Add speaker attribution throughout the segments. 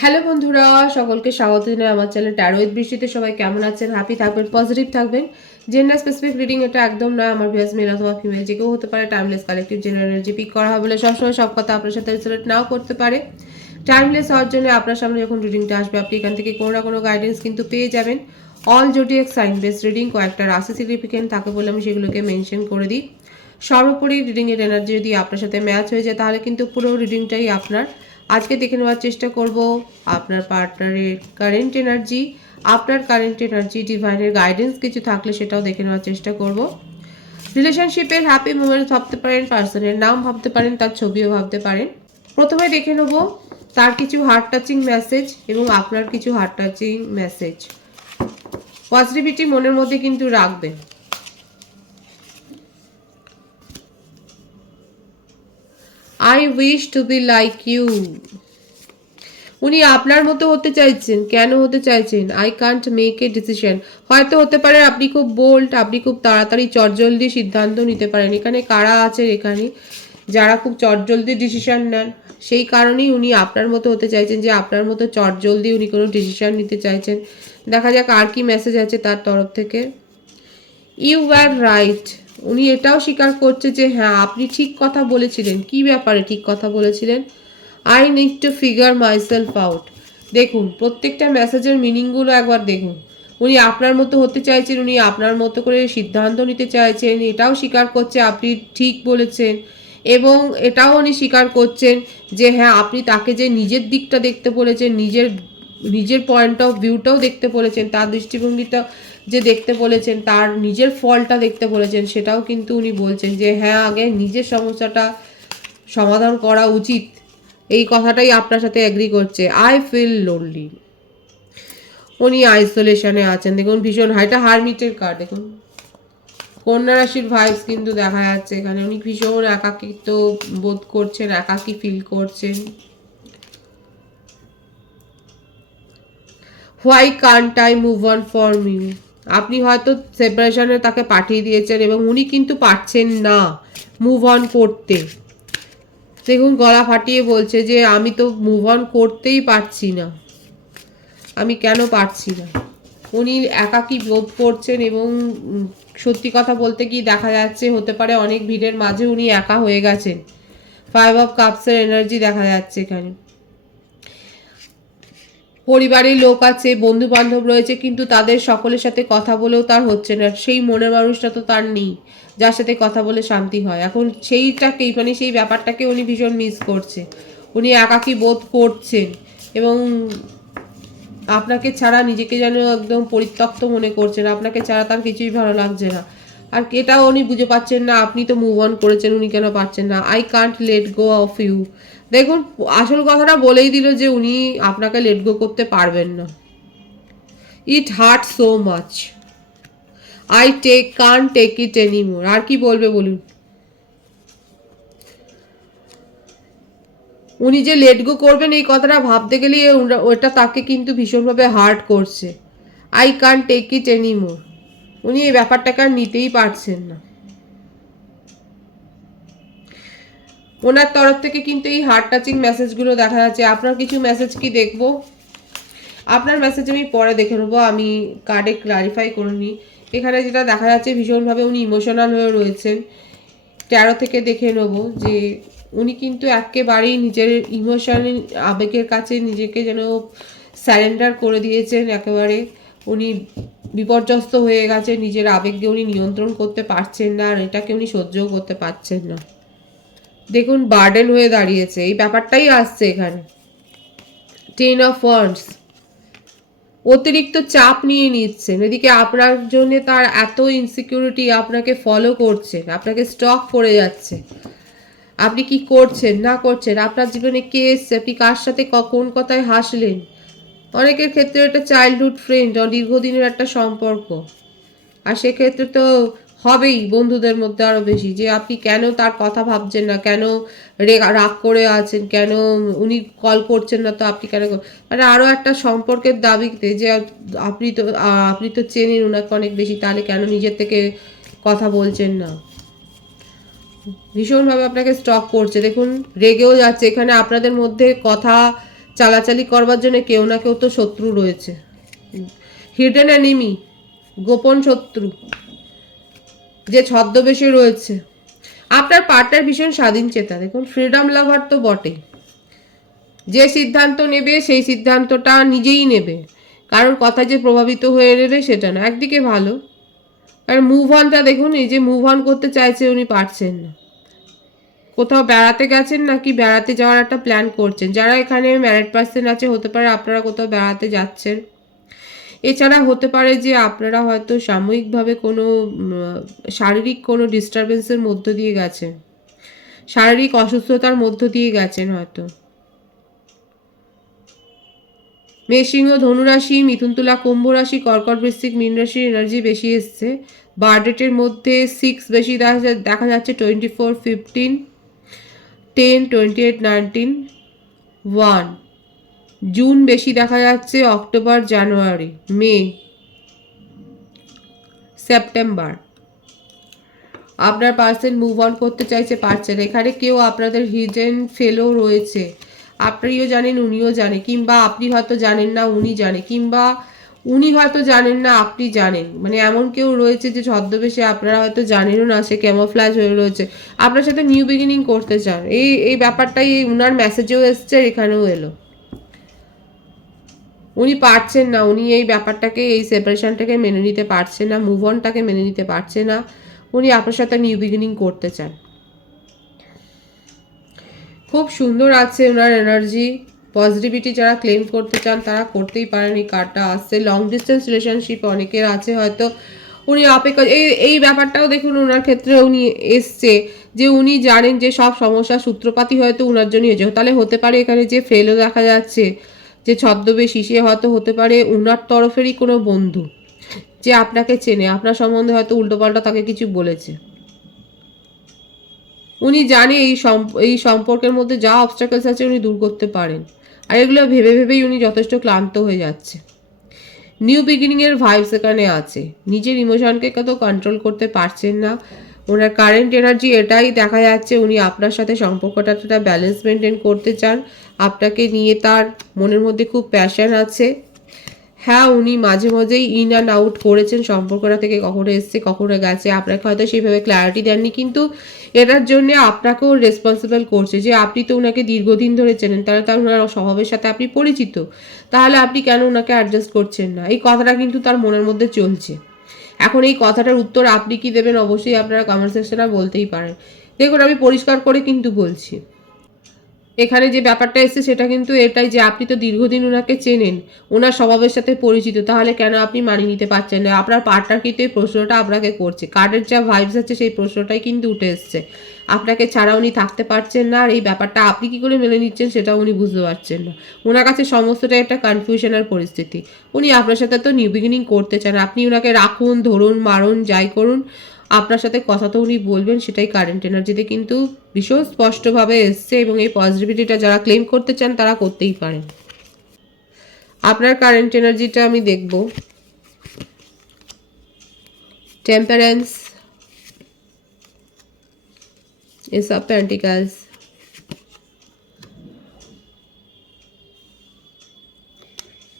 Speaker 1: Hello বন্ধুরা, সকলকে স্বাগত জানাই আমার চ্যানেল ট্যারোয়েদ বৃষ্টিতে। সবাই কেমন আছেন? হ্যাপি থাকবেন পজিটিভ থাকবেন। জেন্ডার স্পেসিফিক রিডিং এটা একদম নয়, আমার ভিউয়ার্স মেল অথবা ফিমেল যে কেউ হতে পারে timeless collective general energy pick করা হবে বলে সবসময় সব কথা আপনার সাথে রিলেট নাও করতে পারে। টাইমলেস হওয়ার জন্য আপনার সামনে যখন রিডিংটা আসবে, আপনি এখান থেকে কোনো না কোনো গাইডেন্স কিন্তু পেয়ে যাবেন। All zodiac sign base reading কয়েকটা রাশি সিগনিফিকেন্ট থাকে বলে আমি সেগুলোকে মেনশন করে দিই। সর্বোপরি রিডিংয়ের এনার্জি যদি আপনার সাথে ম্যাচ হয়ে যায়, তাহলে কিন্তু পুরো রিডিংটাই আপনার আজকে দেখে নেওয়ার চেষ্টা করব আপনার পার্টনারের কারেন্ট এনার্জি আপনার কারেন্ট এনার্জি ডিভাইনের গাইডেন্স কিছু থাকলে সেটাও দেখে নেওয়ার চেষ্টা করব। রিলেশনশিপের হ্যাপি মোমেন্ট ভাবতে পারেন পার্সনের নাম ভাবতে পারেন, তার ছবিও ভাবতে পারেন। প্রথমে দেখে নেব তার কিছু হার্ট টাচিং মেসেজ এবং আপনার কিছু হার্ট টাচিং মেসেজ পজিটিভিটি মনের মধ্যে কিন্তু রাখবেন। I wish to be like you উনি আপনার মতো হতে চাইছেন, কেন হতে চাইছেন? I can't make a decision হয়তো হতে পারে আপনি খুব বোল্ড আপনি খুব তাড়াতাড়ি চটজলদি সিদ্ধান্ত নিতে পারেন। এখানে কারা আছে এখানে? যারা খুব চটজলদি ডিসিশন নেন, সেই কারণেই উনি আপনার মতো হতে চাইছেন যে আপনার মতো চটজলদি উনি কোনো ডিসিশন নিতে চাইছেন। দেখা যাক আর কি মেসেজ আছে তার তরফ থেকে। ইউ আর রাইট উনি এটাও স্বীকার করছে যে হ্যাঁ আপনি ঠিক কথা বলেছিলেন। কি ব্যাপারে ঠিক কথা বলেছিলেন? I need to figure myself out দেখুন, প্রত্যেকটা মেসেজের মিনিংগুলো একবার দেখুন। উনি আপনার মতো হতে চাইছেন, উনি আপনার মতো করে সিদ্ধান্ত নিতে চাইছেন, এটাও স্বীকার করছে, আপনি ঠিক বলেছেন। এবং এটাও উনি স্বীকার করছেন যে হ্যাঁ আপনি তাকে যে নিজের দিকটা দেখতে বলেছেন, নিজের নিজের পয়েন্ট অফ ভিউটাও দেখতে বলেছেন, তার দৃষ্টিভঙ্গিটা যে দেখতে বলেছেন, তার নিজের ফলটা দেখতে বলেছেন, সেটাও কিন্তু উনি বলছেন যে হ্যাঁ আগে নিজের সমস্যাটা সমাধান করা উচিত। এই কথাটাই আপনার সাথে অ্যাগ্রি করছে। আই ফিল লোনলি উনি আইসোলেশনে আছেন। দেখুন, ভীষণ হাইটা হারমিটের কার্ড দেখুন। কন্যা রাশির ভাইবস কিন্তু দেখা যাচ্ছে এখানে। উনি ভীষণ একাকিত্ব বোধ করছেন, একাকি ফিল করছেন। Why can't I move on for me আপনি হয়তো সেপারেশনে তাকে পাঠিয়ে দিয়েছেন এবং উনি কিন্তু পারছেন না মুভ অন করতে। দেখুন, গলা ফাটিয়ে বলছে যে, আমি তো মুভ অন করতেই পারছি না। আমি কেন পারছি না? উনি একাকী বোধ করছেন এবং সত্যি কথা বলতে কি দেখা যাচ্ছে, হতে পারে অনেক ভিড়ের মাঝে উনি একা হয়ে গেছেন। ফাইভ অফ কাপসের এনার্জি দেখা যাচ্ছে এখানে। পরিবারের লোক আছে বন্ধু বান্ধব রয়েছে, কিন্তু তাদের সকলের সাথে কথা বলেও তার হচ্ছে না। সেই মনের মানুষটা তো তার নেই, যার সাথে কথা বলে শান্তি হয়। এখন সেইটাকেই মানে সেই ব্যাপারটাকে উনি ভীষণ মিস করছে। উনি একাকী বোধ করছেন এবং আপনাকে ছাড়া নিজেকে যেন একদম পরিত্যক্ত মনে করছেন আপনাকে ছাড়া তার কিছুই ভালো লাগছে না। আর এটাও উনি বুঝে পাচ্ছেন না, আপনি তো মুভ অন করেছেন, উনি কেন পাচ্ছেন না? I can't let go of you দেখুন, আসল কথাটা বলেই দিল যে উনি আপনাকে লেট গো করতে পারবেন না। It hurt so much I take can't take it anymore আর কি বলবে বলুন? উনি যে লেট গো করবেন, এই কথাটা ভাবতে গেলেই ওটা তাকে কিন্তু ভীষণভাবে হার্ট করছে। আই কান টেক ইট এনিমোর উনি এই ব্যাপারটাকে আর নিতেই পারছেন না। ওনার তরফ থেকে কিন্তু এই হার্ট টাচিং মেসেজগুলো দেখা যাচ্ছে। আপনার কিছু মেসেজ কি দেখব? আপনার মেসেজ আমি পরে দেখে নেব, আমি কার্ডে ক্লারিফাই করে নিই। এখানে যেটা দেখা যাচ্ছে, ভীষণভাবে উনি ইমোশনাল হয়ে রয়েছেন। তেরো থেকে দেখে নেব যে উনি কিন্তু একেবারেই নিজের ইমোশন আবেগের কাছে নিজেকে যেন স্যারেন্ডার করে দিয়েছেন একেবারে। উনি বিপর্যস্ত হয়ে গেছে নিজের আবেগকে উনি নিয়ন্ত্রণ করতে পারছেন না আর এটাকে উনি সহ্যও করতে পারছেন না। দেখুন, বার্ডেন হয়ে দাঁড়িয়েছে। এই ব্যাপারটাই আসছে এখানে। টেন অফ ওয়ান্ডস অতিরিক্ত চাপ নিয়ে নিচ্ছেন। এদিকে আপনার জন্য তার এত ইনসিকিউরিটি আপনাকে ফলো করছেন আপনাকে স্টক করে যাচ্ছে। আপনি কি করছেন, না করছেন? আপনার জীবনে কে এসছে? আপনি কার সাথে কোন কথায় হাসলেন? অনেকের ক্ষেত্রে এটা চাইল্ডহুড ফ্রেন্ড দীর্ঘদিনের একটা সম্পর্ক। আর সেক্ষেত্রে তো হবেই বন্ধুদের মধ্যে আরও বেশি, যে আপনি কেন তার কথা ভাবছেন না? কেন রাগ করে আছেন? কেন উনি কল করছেন না? তো আপনি কেন মানে আরও একটা সম্পর্কের দাবিতে যে আপনি তো আপনি তো চেনেন ওনাকে অনেক বেশি, তাহলে কেন নিজের থেকে কথা বলছেন না? ভীষণভাবে আপনাকে স্টক করছে। দেখুন, রেগেও যাচ্ছে। এখানে আপনাদের মধ্যে কথা চালাচালি করবার জন্য কেউ না কেউ তো শত্রু রয়েছে। হিডেন অ্যানিমি গোপন শত্রু। যে ছদ্মবেশে রয়েছে। আপনার পার্টনার ভীষণ স্বাধীন চেতা। দেখুন ফ্রিডম লাভার তো বটেই। যে সিদ্ধান্ত নেবে, সেই সিদ্ধান্তটা নিজেই নেবে। কারোর কথা যে প্রভাবিত হয়ে নেবে, সেটা না। একদিকে ভালো। আর মুভ অনটা দেখুন, এই যে মুভ অন করতে চাইছে উনি পারছেন না। কোথাও বেড়াতে গেছেন নাকি বেড়াতে যাওয়ার একটা প্ল্যান করছেন? যারা এখানে ম্যারিড পার্সন আছে, হতে পারে আপনারা কোথাও বেড়াতে যাচ্ছেন। এছাড়া হতে পারে যে আপনারা হয়তো সাময়িকভাবে কোনো শারীরিক কোনো ডিস্টারবেন্সের মধ্য দিয়ে গেছেন। শারীরিক অসুস্থতার মধ্য দিয়ে গেছেন হয়তো। মেষিংহ ধনুরাশি মিথুন তুলা, কুম্ভ রাশি, কর্কট বৃশ্চিক, মীন রাশির এনার্জি বেশি এসছে। বার্থডেটের মধ্যে সিক্স বেশি দেখা যাচ্ছে twenty four fifteen ten twenty eight nineteen one June বেশি দেখা যাচ্ছে অক্টোবর, জানুয়ারি, মে, সেপ্টেম্বর। আপনার পার্সন মুভ অন করতে চাইছে, পারছেন। এখানে কেউ আপনাদের হিডেন ফেলো রয়েছে। আপনিও জানেন, উনিও জানে কিংবা আপনি হয়তো জানেন না, উনি জানে, কিংবা উনি হয়তো জানেন না, আপনি জানেন। মানে এমন কেউ রয়েছে যে ছদ্মবেশে আপনারা হয়তো জানেনও না, সে ক্যামোফ্ল্যাজ হয়ে রয়েছে। আপনার সাথে নিউ বিগিনিং করতে চান। এই এই ব্যাপারটাই উনার মেসেজেও এসছে, এখানেও এলো। উনি পারছেন না, উনি এই ব্যাপারটাকে, এই সেপারেশনটাকে মেনে নিতে পারছে না মুভ অনটাকে মেনে নিতে পারছে না। উনি আপনার সাথে নিউ বিগিনিং করতে চান। খুব সুন্দর আছে ওনার এনার্জি পজিটিভিটি যারা ক্লেম করতে চান, তারা করতেই পারেন এই কার্ডটা আসছে লং ডিস্টেন্স রিলেশনশিপ অনেকের আছে হয়তো। উনি অপেক্ষা, এই এই ব্যাপারটাও দেখুন ওনার ক্ষেত্রে উনি এসছে যে উনি জানেন যে সব সমস্যার সূত্রপাতি হয়তো ওনার জন্যই হয়েছে তাহলে হতে পারে এখানে যে ফেলও দেখা যাচ্ছে। যে ছদ্মবেশী, সে হয়তো হতে পারে ওনার তরফেরই কোনো বন্ধু যে আপনাকে চেনে। আপনার সম্বন্ধে হয়তো উল্টোপাল্টা তাকে কিছু বলেছে। উনি জানে এই এই সম্পর্কের মধ্যে যা অবস্টাকলস আছে উনি দূর করতে পারেন। আর এগুলো ভেবে ভেবেই উনি যথেষ্ট ক্লান্ত হয়ে যাচ্ছে। নিউ বিগিনিংয়ের ভাইবস এখানে আছে। নিজের ইমোশনকে কত কন্ট্রোল করতে পারছেন না। ওনার কারেন্ট এনার্জি এটাই দেখা যাচ্ছে উনি আপনার সাথে সম্পর্কটা একটা ব্যালেন্স মেনটেন করতে চান। আপনাকে নিয়ে তার মনের মধ্যে খুব প্যাশন আছে। হ্যাঁ উনি মাঝে মাঝেই ইন অ্যান্ড আউট করেছেন, সম্পর্কটা থেকে কখনো এসছে, কখনো গেছে। আপনাকে হয়তো সেইভাবে ক্ল্যারিটি দেননি, কিন্তু এটার জন্য আপনাকেও রেসপন্সিবল করছে যে আপনি তো ওনাকে দীর্ঘদিন ধরে চেনেন, তাহলে তার ওনার স্বভাবের সাথে আপনি পরিচিত। তাহলে আপনি কেন ওনাকে অ্যাডজাস্ট করছেন না? এই কথাটা কিন্তু তার মনের মধ্যে চলছে। এখন এই কথাটার উত্তর আপনি কি দেবেন? অবশ্যই আপনারা কমেন্ট সেকশনে বলতেই পারেন। দেখুন, আমি পরিষ্কার করে কিন্তু বলছি। এখানে যে ব্যাপারটা এসেছে, সেটা কিন্তু এটাই যে আপনি তো দীর্ঘদিন ওনাকে চেনেন ওনার স্বভাবের সাথে পরিচিত, তাহলে কেন আপনি মানিয়ে নিতে পারছেন না? আপনার পার্টনার কিন্তু এই প্রশ্নটা আপনাকে করছে। কার্ডের যা ভাইবস আছে, সেই প্রশ্নটাই কিন্তু উঠে এসছে। আপনাকে ছাড়া উনি থাকতে পারছেন না, আর এই ব্যাপারটা আপনি কি করে মেনে নিচ্ছেন, সেটাও উনি বুঝতে পারছেন না। ওনার কাছে সমস্তটাই একটা কনফিউশনের পরিস্থিতি। উনি আপনার সাথে তো নিউ বিগিনিং করতে চান, আপনি ওনাকে রাখুন, ধরুন, মারুন, যাই করুন আপনার সাথে কথা তো উনি বলবেন, সেটাই কারেন্ট এনার্জিতে কিন্তু ভীষণ স্পষ্টভাবে এসছে এবং এই পজিটিভিটিটা যারা ক্লেম করতে চান তারা করতেই পারেন। আপনার কারেন্ট এনার্জিটা আমি দেখব। Temperance ace of pentacles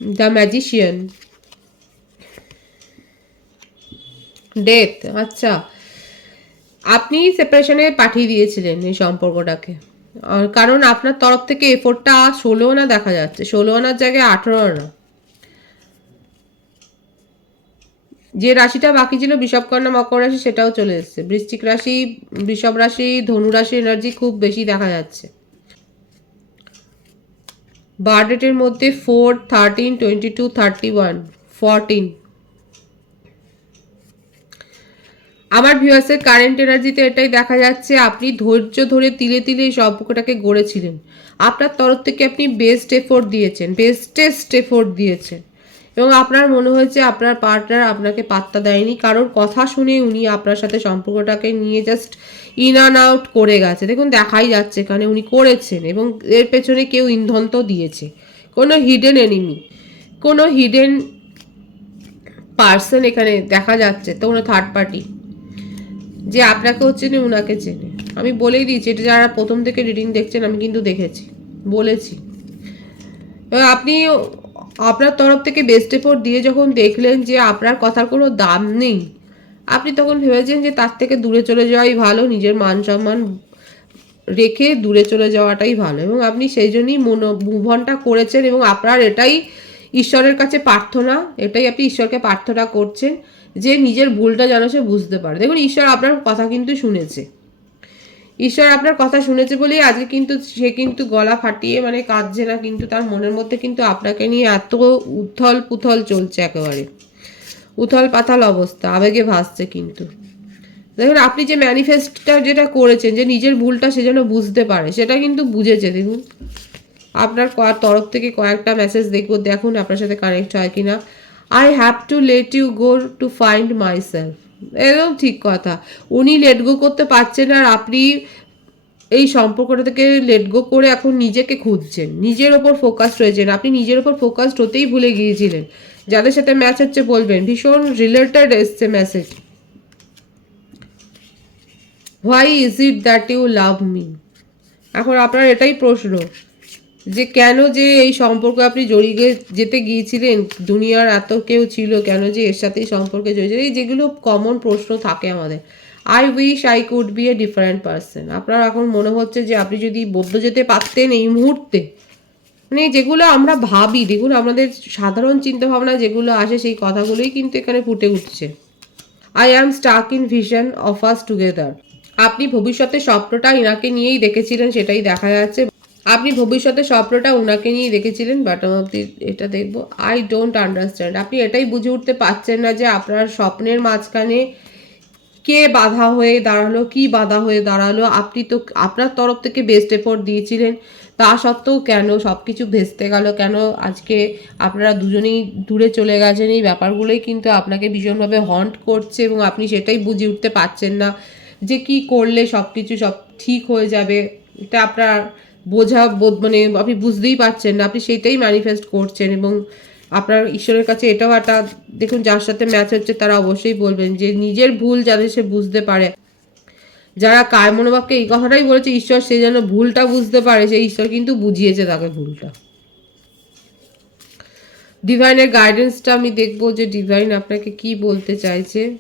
Speaker 1: the magician death আচ্ছা। আপনি সেপারেশনে পাঠিয়ে দিয়েছিলেন এই সম্পর্কটাকে। কারণ আপনার তরফ থেকে এফোর্টটা ষোলো আনা দেখা যাচ্ছে। ষোলো আনার জায়গায় আঠেরো আনা। যে রাশিটা বাকি ছিল বিষবকন্যা মকর রাশি, সেটাও চলে এসেছে। বৃশ্চিক রাশি, বৃষভ রাশি, ধনু রাশি এনার্জি খুব বেশি দেখা যাচ্ছে। বার্থডেটের মধ্যে four thirteen twenty two thirty one fourteen আমার ভিউয়ার্সের কারেন্ট এনার্জিতে এটাই দেখা যাচ্ছে, আপনি ধৈর্য ধরে তিলে তিলে এই সম্পর্কটাকে গড়েছিলেন। আপনার তরফ থেকে আপনি বেস্ট এফোর্ট দিয়েছেন বেস্টেস্ট এফোর্ট দিয়েছেন। এবং আপনার মনে হয়েছে আপনার পার্টনার আপনাকে পাত্তা দেয়নি কারোর কথা শুনে উনি আপনার সাথে সম্পর্কটাকে নিয়ে জাস্ট ইন অ্যান্ড আউট করে গেছে। দেখুন, দেখাই যাচ্ছে এখানে উনি করেছেন এবং এর পেছনে কেউ ইন্ধন তো দিয়েছে। কোনো হিডেন এনিমি কোনো হিডেন পার্সন এখানে দেখা যাচ্ছে, তো কোনো থার্ড পার্টি যে আপনাকেও চেনে, উনাকে চেনে। আমি বলেই দিয়েছি, এটা যারা প্রথম থেকে রিডিং দেখছেন, আমি কিন্তু দেখেছি, বলেছি। এবার আপনি আপনার তরফ থেকে বেস্ট এফোর্ট দিয়ে যখন দেখলেন যে আপনার কথার কোনো দাম নেই, আপনি তখন ভেবেছেন যে তার থেকে দূরে চলে যাওয়াই ভালো, নিজের মান সম্মান রেখে দূরে চলে যাওয়াটাই ভালো। এবং আপনি সেই জন্যই মনো মুভনটা করেছেন এবং আপনার এটাই ঈশ্বরের কাছে প্রার্থনা, এটাই আপনি ঈশ্বরকে প্রার্থনা করছেন, যে নিজের ভুলটা যেন সে বুঝতে পারে। দেখুন, ঈশ্বর আপনার কথা কিন্তু শুনেছে। ঈশ্বর আপনার কথা শুনেছে বলেই আজকে কিন্তু সে কিন্তু গলা ফাটিয়ে মানে কাঁদছে না, কিন্তু তার মনের মধ্যে কিন্তু আপনাকে নিয়ে এত উথল পুথল চলছে একেবারে। উথল পাথাল অবস্থা, আবেগে ভাসছে কিন্তু। দেখুন, আপনি যে ম্যানিফেস্টটা যেটা করেছেন, যে নিজের ভুলটা সে যেন বুঝতে পারে, সেটা কিন্তু বুঝেছে। দেখুন আপনার তরফ থেকে কয়েকটা মেসেজ দেখব, দেখুন আপনার সাথে কানেক্ট হয় কি না I have to let you go to find myself একদম ঠিক কথা। উনি লেট গো করতে পারছেন আর আপনি এই সম্পর্কটা থেকে লেট গো করে এখন নিজেকে খুঁজছেন। নিজের ওপর ফোকাস রয়েছেন। আপনি নিজের ওপর ফোকাসড হতেই ভুলে গিয়েছিলেন। যাদের সাথে ম্যাচ হচ্ছে বলবেন, ভীষণ রিলেটেড এসছে message why is it that you love me এখন আপনার এটাই প্রশ্ন। যে কেন যে এই সম্পর্কে আপনি জড়িয়ে যেতে গিয়েছিলেন, দুনিয়ার এত কেউ ছিল, কেন যে এর সাথেই সম্পর্কে জড়িয়ে এই যেগুলো কমন প্রশ্ন থাকে আমাদের। I wish I could be a different person আপনার এখন মনে হচ্ছে যে আপনি যদি বদলে যেতে পারতেন এই মুহূর্তে মানে যেগুলো আমরা ভাবি, দেখুন আমাদের সাধারণ চিন্তাভাবনা যেগুলো আসে, সেই কথাগুলোই কিন্তু এখানে ফুটে উঠছে। I am stuck in vision of us together আপনি ভবিষ্যতে স্বপ্নটা ইনাকে নিয়েই দেখেছিলেন, সেটাই দেখা যাচ্ছে। আপনি ভবিষ্যতে স্বপ্নটা ওনাকে নিয়েই দেখেছিলেন বাটম অব্দি এটা দেখব। আই ডোন্ট আন্ডারস্ট্যান্ড আপনি এটাই বুঝে উঠতে পারছেন না যে আপনার স্বপ্নের মাঝখানে কে বাধা হয়ে দাঁড়াল, কি বাধা হয়ে দাঁড়াল। আপনি তো আপনার তরফ থেকে বেস্ট এফোর্ট দিয়েছিলেন। তা সত্ত্বেও কেন সব কিছু ভেস্তে গেল? কেন আজকে আপনারা দুজনেই দূরে চলে গেছেন? এই ব্যাপারগুলোই কিন্তু আপনাকে ভীষণভাবে হন্ট করছে এবং আপনি সেটাই বুঝে উঠতে পারছেন না যে কি করলে সব কিছু সব ঠিক হয়ে যাবে। এটা আপনার বোঝা বোধ- মানে আপনি বুঝতেই পারছেন না, আপনি সেটাই ম্যানিফেস্ট করছেন এবং আপনার ঈশ্বরের কাছে এটাও একটা, দেখুন যার সাথে ম্যাচ হচ্ছে তারা অবশ্যই বলবেন যে নিজের ভুল যাতে সে বুঝতে পারে। যারা কায় মনোবাক্যে এই কথাটাই বলেছে, ঈশ্বর সে যেন ভুলটা বুঝতে পারে, সেই ঈশ্বর কিন্তু বুঝিয়েছে তাকে ভুলটা। ডিভাইনের গাইডেন্সটা আমি দেখব যে ডিভাইন আপনাকে কি বলতে চাইছে।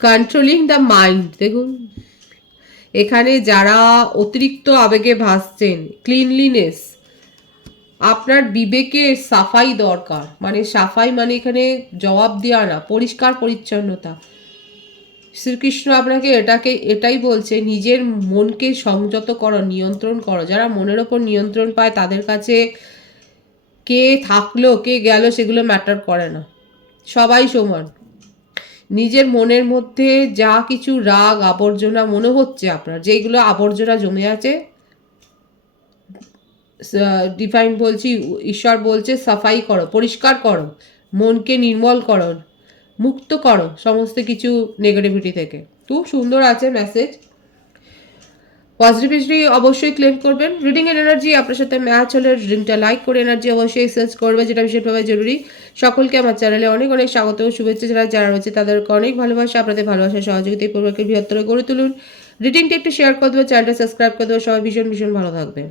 Speaker 1: কন্ট্রোলিং দ্য মাইন্ড দেখুন। এখানে যারা অতিরিক্ত আবেগে ভাসছেন ক্লিনলিনেস আপনার বিবেকে সাফাই দরকার। মানে সাফাই মানে এখানে জবাব দেওয়া না, পরিষ্কার পরিচ্ছন্নতা। শ্রীকৃষ্ণ আপনাকে এটাকে, এটাই বলছে, নিজের মনকে সংযত করো, নিয়ন্ত্রণ করো। যারা মনের ওপর নিয়ন্ত্রণ পায়, তাদের কাছে কে থাকল, কে গেল, সেগুলো ম্যাটার করে না। সবাই সমান। নিজের মনের মধ্যে যা কিছু রাগ, আবর্জনা মনে হচ্ছে আপনার যেগুলো আবর্জনা জমে আছে ডিফাইন বলছি, ঈশ্বর বলছে, সাফাই করো, পরিষ্কার করো, মনকে নির্মল করো, মুক্ত করো, সমস্ত কিছু নেগেটিভিটি থেকে। খুব সুন্দর আছে মেসেজ পজিটিভিটি অবশ্যই ক্লেম করবেন। রিডিং এর এনার্জি আপনার সাথে ম্যাচ হলে রিডিংটা লাইক করে এনার্জি অবশ্যই এক্সচেঞ্জ করবে, যেটা বিশেষভাবে জরুরি। সকলকে আমার চ্যানেলে অনেক অনেক স্বাগত ও শুভেচ্ছা যারা যারা রয়েছে তাদেরকে অনেক ভালোবাসা, আপনাদের ভালোবাসা সহযোগিতা পূর্বকে বৃহত্তর গড়ে তুলুন। রিডিংটা একটু শেয়ার করে দেবো চ্যানেলটা সাবস্ক্রাইব করে দেবো। সবাই ভীষণ ভীষণ ভালো থাকবে